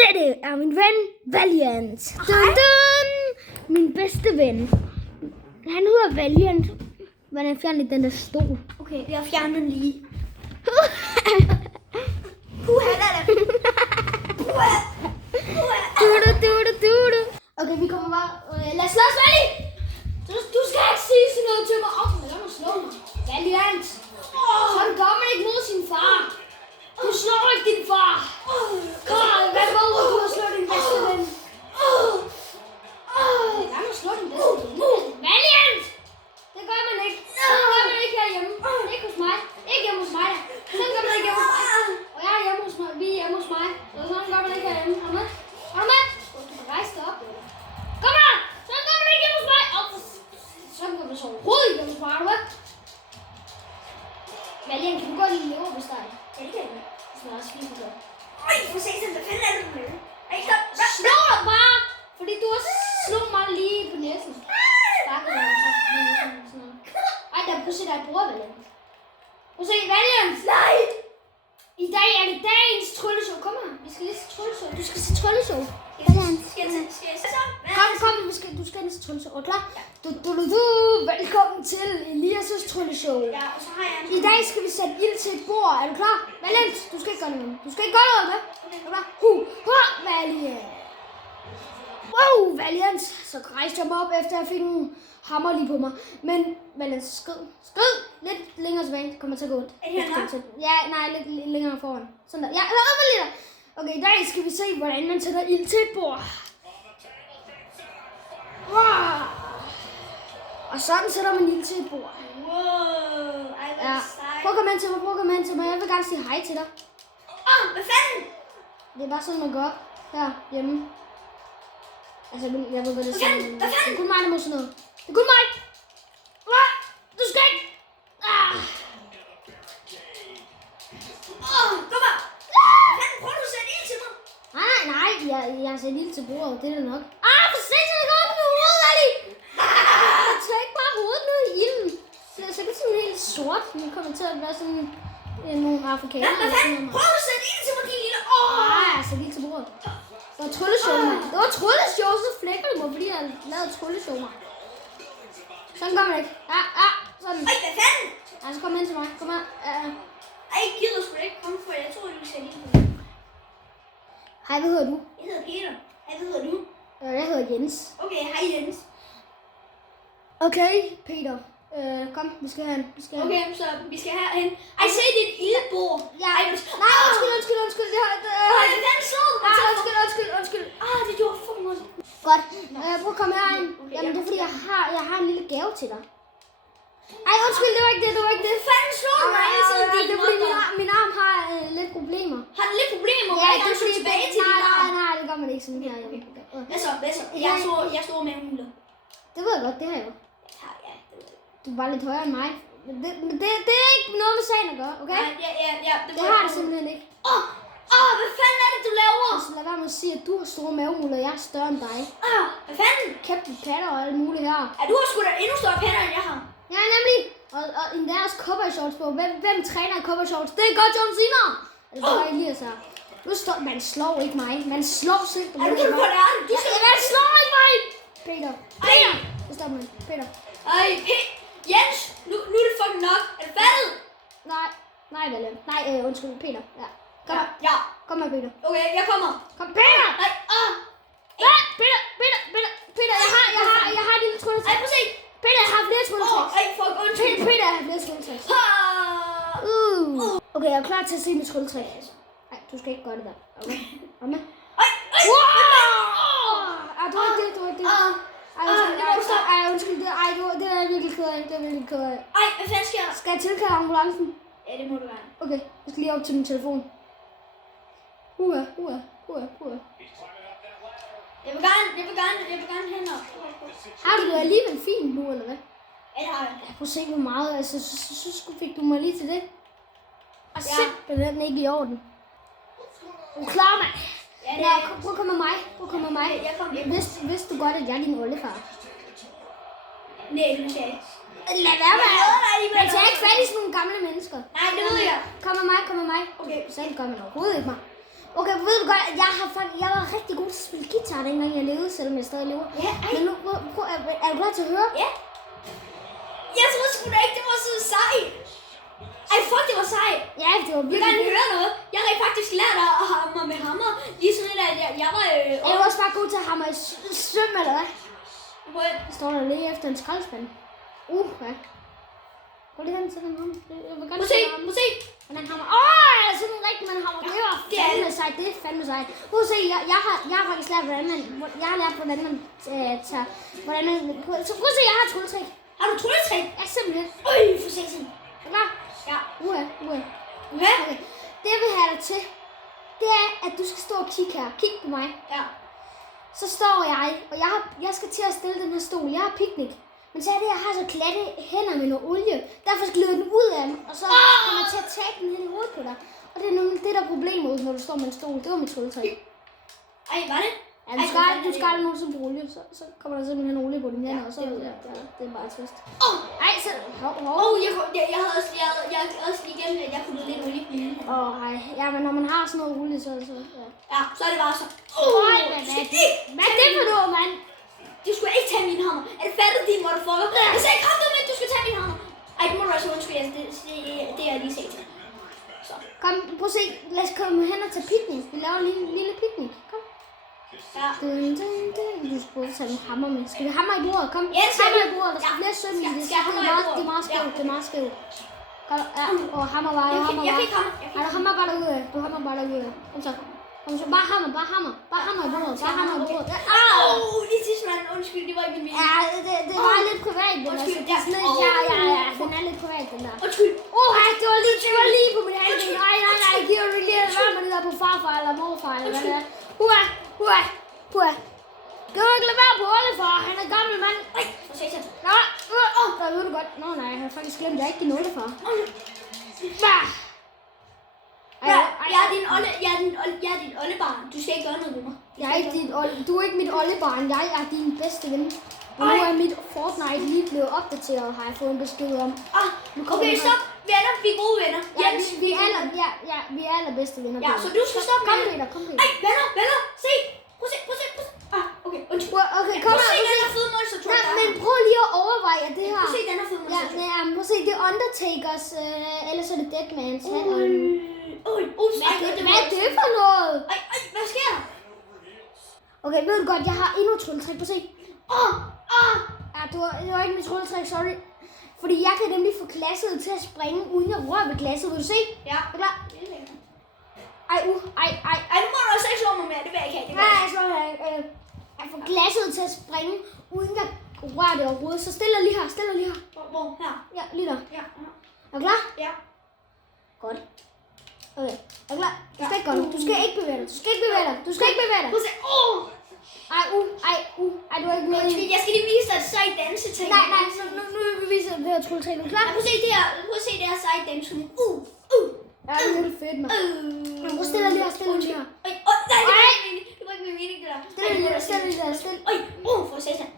Dette er min ven, Valiant. Dun, dun. Min bedste ven. Han hedder Valiant. Hvordan fjerner lige den der stol? Okay, jeg fjerner den lige. Puha, der er det. Puha. Du. Okay, vi kommer bare. Lad os slås, Vali! Du skal ikke sige sådan noget til mig. Lad mig slå mig. Valiant. Sådan gør man ikke mod sin far. Du slår ikke din far. Hvad ved du, du har slået din bedste ven? Lad mig slå din bedste ven. Valiant! Det gør man ikke. Det gør man ikke herhjemme. Ikke hos mig. Ikke hjemme hos mig. Sådan gør man ikke hjemme hos mig. Og jeg er hjemme hos mig. Vi er hjemme hos mig. Så sådan gør man ikke herhjemme. Er du med? Er du med? Du kan rejse dig op. Kom her! Sådan gør man ikke hjemme hos mig. Sådan gør man så overhovedet ikke hjemme hos mig. Er du med? Valiant, kan du godt lide leverpostej? Ja, det kan jeg. Det er også fint godt. Øj, for se sådan, hvad fanden er det med? Slå dig bare! Fordi du har slået mig lige på næsen. Stakket dig sådan noget. Ej, der prøv at se, der er et bord, Valiant. Prøv at se, Valiant! Nej! I dag er det dagens trylleshow. Kom her, vi skal lige se trylleshow. Du skal se trylleshow. Skal jeg se så? Kom, du skal lige se trylleshow. Er du klar? Ja. Velkommen til Elias' trylleshow. Ja, og så har jeg I dag skal vi sætte ild til et bord. Er du klar? Valiant, du skal ikke gøre noget. Du skal ikke gøre noget, hvad? Er du klar? Valiant. Wow, Valiant. Så rejste jeg mig op, efter jeg fik en hammer lige på mig. Men Valiant, skrid lidt længere tilbage. Det kommer til at gå ondt. Ja, nej, lidt længere foran. Sådan der. Ja, op lige der. Okay, i dag skal vi se, hvordan man sætter ild til et bord. Wow. Og sådan sætter man ild til et bord. Wow, ja. Prøv at komme hen til mig, Jeg vil gerne sige hej til dig. Hvad fanden? Det er bare sådan, man gør her hjemme. Altså, jeg ved, hvad det er sådan. Det er kun mig, der må sådan noget. Det er kun mig. Du skal ikke. Kom her. Hvad fanden prøver du at sætte ild til mig? Nej, jeg har sat ild til bordet, det er det nok. For sent, så det går op med hovedet, Ali! Tag ikke bare hovedet ned i ilden. Så det er sådan helt sort. Nu kommer til at være sådan nogle afrikanere. Hvad fanden? Prøv at sætte ild til mig, din lille. Nej, jeg har sat ild til bordet. Det var trylleshow, mand. Det var trylleshow, så flækker du mig, fordi jeg har lavet trylleshow, mand. Sådan gør man ikke. Ja, sådan. Ej, hvad fanden? Så kom hen til mig. Kom her. Ej, jeg gider sgu da ikke komme for, jeg tror, du skal lige. Hej, hvad hedder du? Jeg hedder Peter. Hej, hvad hedder du? Jeg hedder Jens. Okay, hej Jens. Okay, Peter. Kom, vi skal herhen. Okay, så vi skal herhen. Ej, se, det er et ildbord. Ja. Nej, undskyld. Undskyld. Det gjorde fucking ondt. Godt. Prøv at komme herind. Okay, jamen, det er fordi, jeg har en lille gave til dig. Ej, undskyld, det var ikke det. Hvad fanden slår du mig hele tiden? Det er fordi, min arm har lidt problemer. Har du lidt problemer? Ja, det er fordi, tilbage til din arm. Nej, det gør man ikke sådan her. Hvad så? Jeg står med muler. Det ved jeg godt, det har jeg jo. Ja, Du er bare lidt højere end mig. Men det er ikke noget med sagen at gøre, okay? Ja. Det har det simpelthen ikke. Hvad fanden er det, du laver? Altså, lad være med at sige, at du har store mavemuler, og jeg er større end dig. Hvad fanden? Kæft med patter og alt muligt her. Ja, du har sgu da endnu større patter, end jeg har. Ja, nemlig. Og endda også cowboy shorts på. Hvem træner i cowboy shorts? Det er godt, John Cena. Det var ikke lige så. Man slår ikke mig. Man slår simpelthen. Er du på det andet? Man slår ikke mig. Peter. Det stopper man. Peter. Jens, nu er det fucking nok. Er det faldet? Nej, vel. Nej, undskyld. Peter. Ja. Kom her. Ja. Kom her, Peter. Okay, jeg kommer. Kom, Peter. Nej, Peter, jeg har et lille trylletræk. Ej, prøv at se. Peter, jeg har flere trylletræk. Peter, jeg har flere trylletræk. Okay, jeg er klar til at se mit trylletræk. Nej, du skal ikke gøre det der. Okay. Kom med. Du var ikke det. Undskyld. Det er jeg virkelig ked af. Hvad fanden sker der? Skal jeg tilkalde ambulancen? Ja, det må du gerne. Okay, jeg skal lige op til min telefon. Jeg vil gerne hen op. Har du det alligevel fint nu, eller hvad? Ja, det har jeg. Prøv at se, hvor meget. Altså, så fik du mig lige til det. Og simpelthen ikke i orden. Du er klar, mand. Ja, det er. Prøv at komme med mig. Jeg kommer. Vidste du godt, at jeg er din oldefar? Nej, det skal jeg ikke. Lad være med. Man tager ikke fat i sådan nogle gamle mennesker. Nej, det ved jeg. Kom med mig. Okay. Så gør man overhovedet ikke mig. Okay, ved du godt, at jeg var rigtig god til at spille guitar, dengang jeg levede, selvom jeg stadig lever. Ja, ej. Men nu, er du klar til at høre? Ja. Jeg troede sgu da ikke, det var så sejt. Ej, fuck, det var sejt. Ja, det var Jeg vil virkelig gerne høre noget. Jeg har rent faktisk lært at hamre med hammer. Lige sådan, at jeg var... Jeg var også bare god til at hamre i søm, eller hvad? Hvor Jeg står der lige efter en skraldespand. Ja. Prøv lige hen til den hammer. Jeg vil gerne Må se. hvordan hammer. Sådan en rigtig, man hammer. Det var det er fandme sejt. Det er fandme sejt. Prøv at se, jeg har faktisk lært, hvordan man tager... Så prøv at se, jeg har et trylletrik. Har du trylletrik? Ja, simpelthen. Øj, for satan. Er du klar? Ja. Uha. Hvad? Okay. Det jeg vil have dig til, det er, at du skal stå og kigge her. Kig på mig. Ja. Så står jeg, og jeg skal til at stille den her stol. Jeg har piknik. Men så er det, jeg har så klatte hænder med noget olie. Derfor glider den ud af mig, og så kommer jeg til at tage den hen i hovedet på dig. Og det er nemlig det, der er problemet, når du står med en stol. Det var mit trylletrik. Ej, var det? Ja, du skal aldrig nogensinde bruge olie. Så kommer der simpelthen olie på dine hænder, og så det er bare trist. Ej, så... Jeg havde også lige glemt, at jeg kunne lidt olie på mine hænder. Ja, men når man har sådan noget olie, så... Ja, så er det bare så. Hvad er det for noget, mand? Du skulle ikke tage min hammer. Er det fattet, din motherfucker? Jeg sagde, kom nu, men du skal tage min hammer. Ej, det må du også undskylde. Det er jeg lige set. Så. Kom, prøv at se. Lad os komme hen og tage piknik. Vi laver lige en lille piknik. Kom. Ja. Du skal prøve at tage en hammer med. Skal vi hammer i bordet? Kom, ja, hammer i bordet. Der skal flere søm i det. Skal jeg hammer i bordet? Det er meget skævt. Det er meget skævt. Kom, og hammer bare. Jeg kan ikke hammer. Ej, du hammer bare derude. Du hammer bare derude. Kom så. Kom så. Bare hammer. Bare hammer i bordet. Bare hammer i bordet. Lige sidst, mand. Undskyld, det var ikke min mening. Ja, det var lidt privat. Undskyld, ja. Den er lidt privat, den der. Undskyld. Det var lige på min halvdel. Nej. Giver du lige at være med det der på farfar eller morfar eller hvad det er. Kan du ikke lade være på oldefar? Han er gammel mand. Ej, for satan. Der ved du godt. Nej, jeg har faktisk glemt, at jeg ikke er din oldefar. Jeg er din oldebarn. Du skal ikke gøre noget ved mig. Du er ikke mit oldebarn. Jeg er din bedste ven. Og nu er mit Fortnite lige blevet opdateret, har jeg fået en besked om. Okay, stop. Venner, vi er gode venner. Vi er allerbedste venner. Ja, så du skal stoppe med det. Kom, Peter. Ej, venner, se. Prøv at se. Okay, undskyld. Okay, kom her. Prøv at se her. den her fede monster truck. Nej, men prøv lige at overveje, at det her... Prøv at se den her fede monster truck. Ja, prøv at se, det er Undertakers, ellers er det Deadmans. Hvad er det for noget? Ej, hvad sker der? Okay, ved du godt, jeg har endnu et trylletrik. Prøv at se. Ja, det var ikke mit trylletrik, sorry. Fordi jeg kan nemlig få glasset til at springe, uden at røre ved glasset. Vil du se? Ja. Er du klar? Ej, nu må du også ikke slå mig mere. Det vil jeg ikke have. Nej, jeg slår dig ikke. Jeg får glasset til at springe, uden at røre det overhovedet. Så stiller lige her. Hvor? Her? Ja, lige der. Ja. Er du klar? Ja. Godt. Okay, er du klar? Du skal ikke bevæge dig. Du skal ikke bevæge dig. Prøv at se. Ej, du er ikke med. Jeg skal lige vise dig et sejt danseting. Nej, nu viser jeg det her trylletrik. Er du klar? Prøv at se det her sejt danseting. Ja, det er virkelig fedt, mand. Du stiller lige her. Nej, det var ikke min mening, det der. Stil lige der. For satan.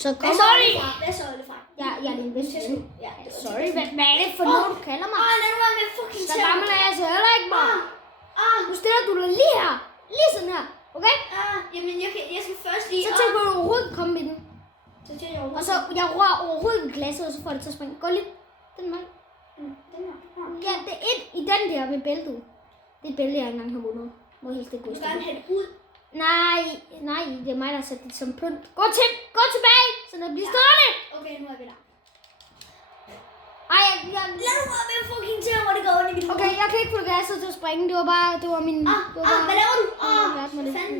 Så kom Hvad så, Olefar? Ja, det er en bedste ven. Ja, Sorry, hvad er det for noget, du kalder mig? lad nu være med fucking Så gammel er jeg så heller ikke, mor. Nu stiller du dig lige her. Lige sådan her. Okay? Jamen, jeg skal først lige... Så tænker du overhovedet kan komme i den. Så tænker jeg overhovedet. Og så jeg rører overhovedet ved glasset, og så får det til at springe. Gå lidt. Den vej. Den her. Ja, det er et i den der med bæltet. Det er et bælte, jeg engang har vundet. Må helt det Du gå. vil gerne have det ud. Nej, det er mig, der har sat det som pynt. Gå tilbage, så det bliver stående. Okay, nu er vi der. Ej, Lad nu være med fucking til, hvor det går under mit hoved. okay, jeg kan ikke få glasset til at springe. Det var min... Hvad laver du? Hvad fanden?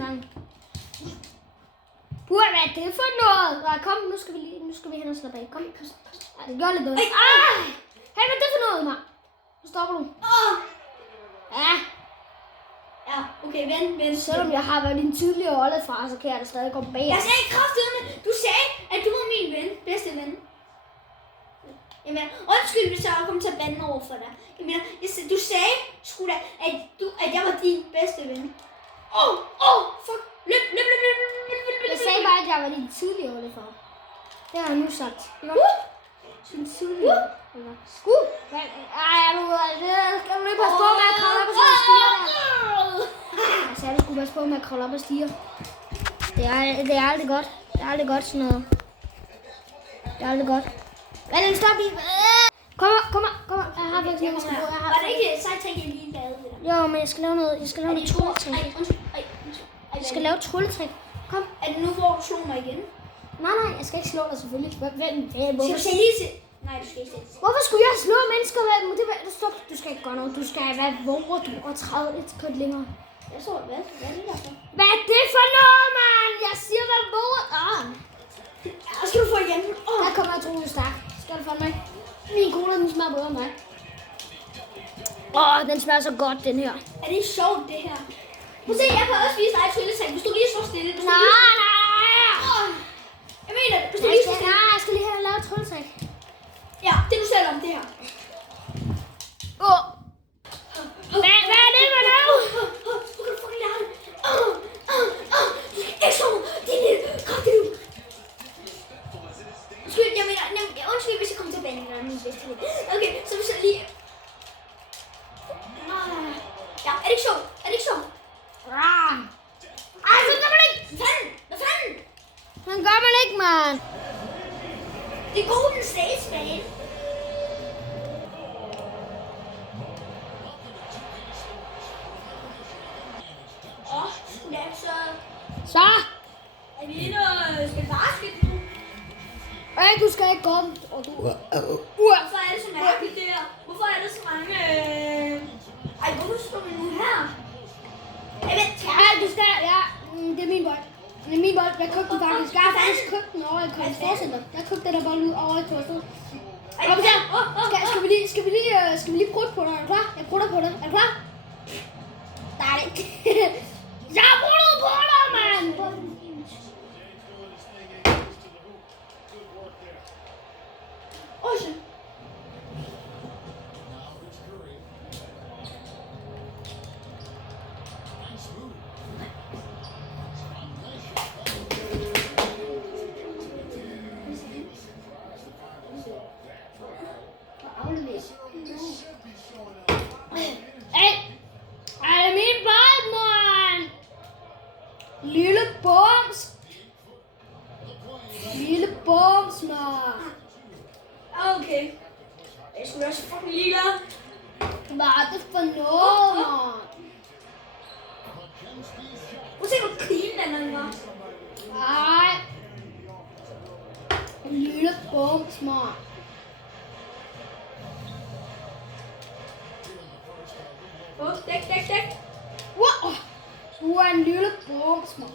Hvad er det for noget? Nej, kom, nu skal vi hen og slappe af. Kom. Ja, det gjorde lidt dårligt. Hey, hvad er det for noget, mand? Nu stopper du. Ja, okay, vent. Selvom jeg har været din tidligere oldefar, så kan jeg da stadig gå bag. Jeg sagde kraftedeme. Du sagde, at du var min ven. Bedste ven. Jamen, undskyld, hvis jeg kom til at bande over for dig. Jamen, du sagde sgu da, at jeg var din bedste ven. Fuck. Løb. Jeg sagde bare, at jeg var din tidligere oldefar. Det har jeg nu sagt. Din tidligere. Skal du lige passe på med at kravle op og stiger der? Jeg sagde, du skulle passe på med at kravle op og stiger. Det er aldrig godt. Det er aldrig godt sådan noget. Det er aldrig godt. Hvad er den stop i? Kom. Jeg har faktisk noget, jeg skal bruge. Var det ikke sejt, jeg lige lavede det der? Jo, men jeg skal lave noget trylletrik. Jeg skal lave et trylletrik. Kom. Er det nu, hvor du slog mig igen? Nej, jeg skal ikke slå dig selvfølgelig. Skal du se lige til? Nej, du skal ikke se. Hvorfor skulle jeg slå mennesker? Stop. Du skal ikke gøre noget. Du skal være våger, du og træde et skridt længere. Jeg så, hvad er det der for? Hvad er det for noget, mand? Jeg siger, hvad våger. Og skal du få igen? Der kommer jeg troligt stærk. Skal du fandme ikke? Min cola, den smager bedre end mig. Den smager så godt, den her. Er det sjovt, det her? Prøv at se, jeg kan også vise dig et trylletræk. Hvis du lige står stille. Nej. Jeg mener det. Hvis du lige står stille. Jeg skal lige have lavet et trylletræk. Ja, det du selv om det her. Hvad er det for noget? Du kan fucking lære det. Du skal ikke slå mig. Det er lidt kraftigt ud. Undskyld, hvis jeg kommer tilbage. Okay, så vi så lige... Ja, er det ikke sjovt? Så gør man ikke. Hvad fanden? Så gør man ikke, mand. Det er Golden State, man. Så. Alina, skal basket nu? Du skal ikke gå. Hvorfor er det så mærkeligt der? Hvorfor er der så mange... hvorfor står vi nu her? Du skal... Ja, det er min bold. Det er min bold. Jeg købte den faktisk. Jeg har faktisk købt den over i Koldstårcenter. Jeg købte den der bold ud over i Koldstårcenter. Skal vi lige prutte på dig? Er du klar? Jeg prutter på dig. Er du klar? Der er det ikke. Jeg har pruttet på dig, mand! Shit. Er det min bold, mand? Lille bums, mand. Okay. Jeg skulle også fucking ligeglad. Hvad er det for noget, mand? Prøv at se, hvor clean den var. Nej. Lille bums, mand. Dæk. Wow. Du er en lille bums, mand.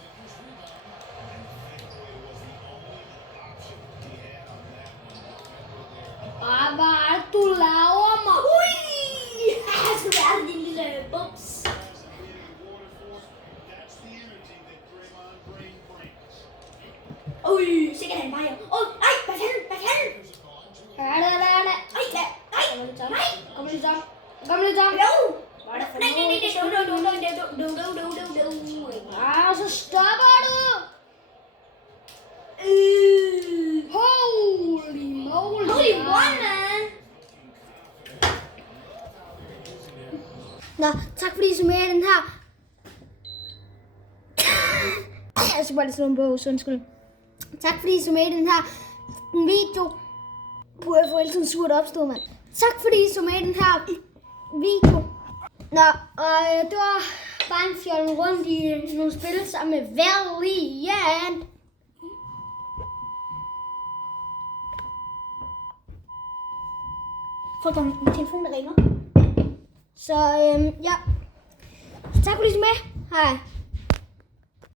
Hvad er det, du laver, mand? Ui! Jeg skulle være din lille bums. Ui, sikkert han bare. Hvad fanden? Er det? Nej. Kom lidt op. Jo. Hvad er det for Nej. Så stopper du. Holy moly. Holy one, man. Nå, tak fordi I så med i den her. Jeg skal bare lige slå en bog, så undskyld. Tak fordi I så med i den her video. Puh, jeg får hele tiden surt opstået, mand. Tak fordi I så med i den her video. Nå, og det var bare en fjollen rundt i nogle spil sammen med Valiant. Folk, der er min telefon, der ringer. Så ja. Tak fordi I så med. Hej.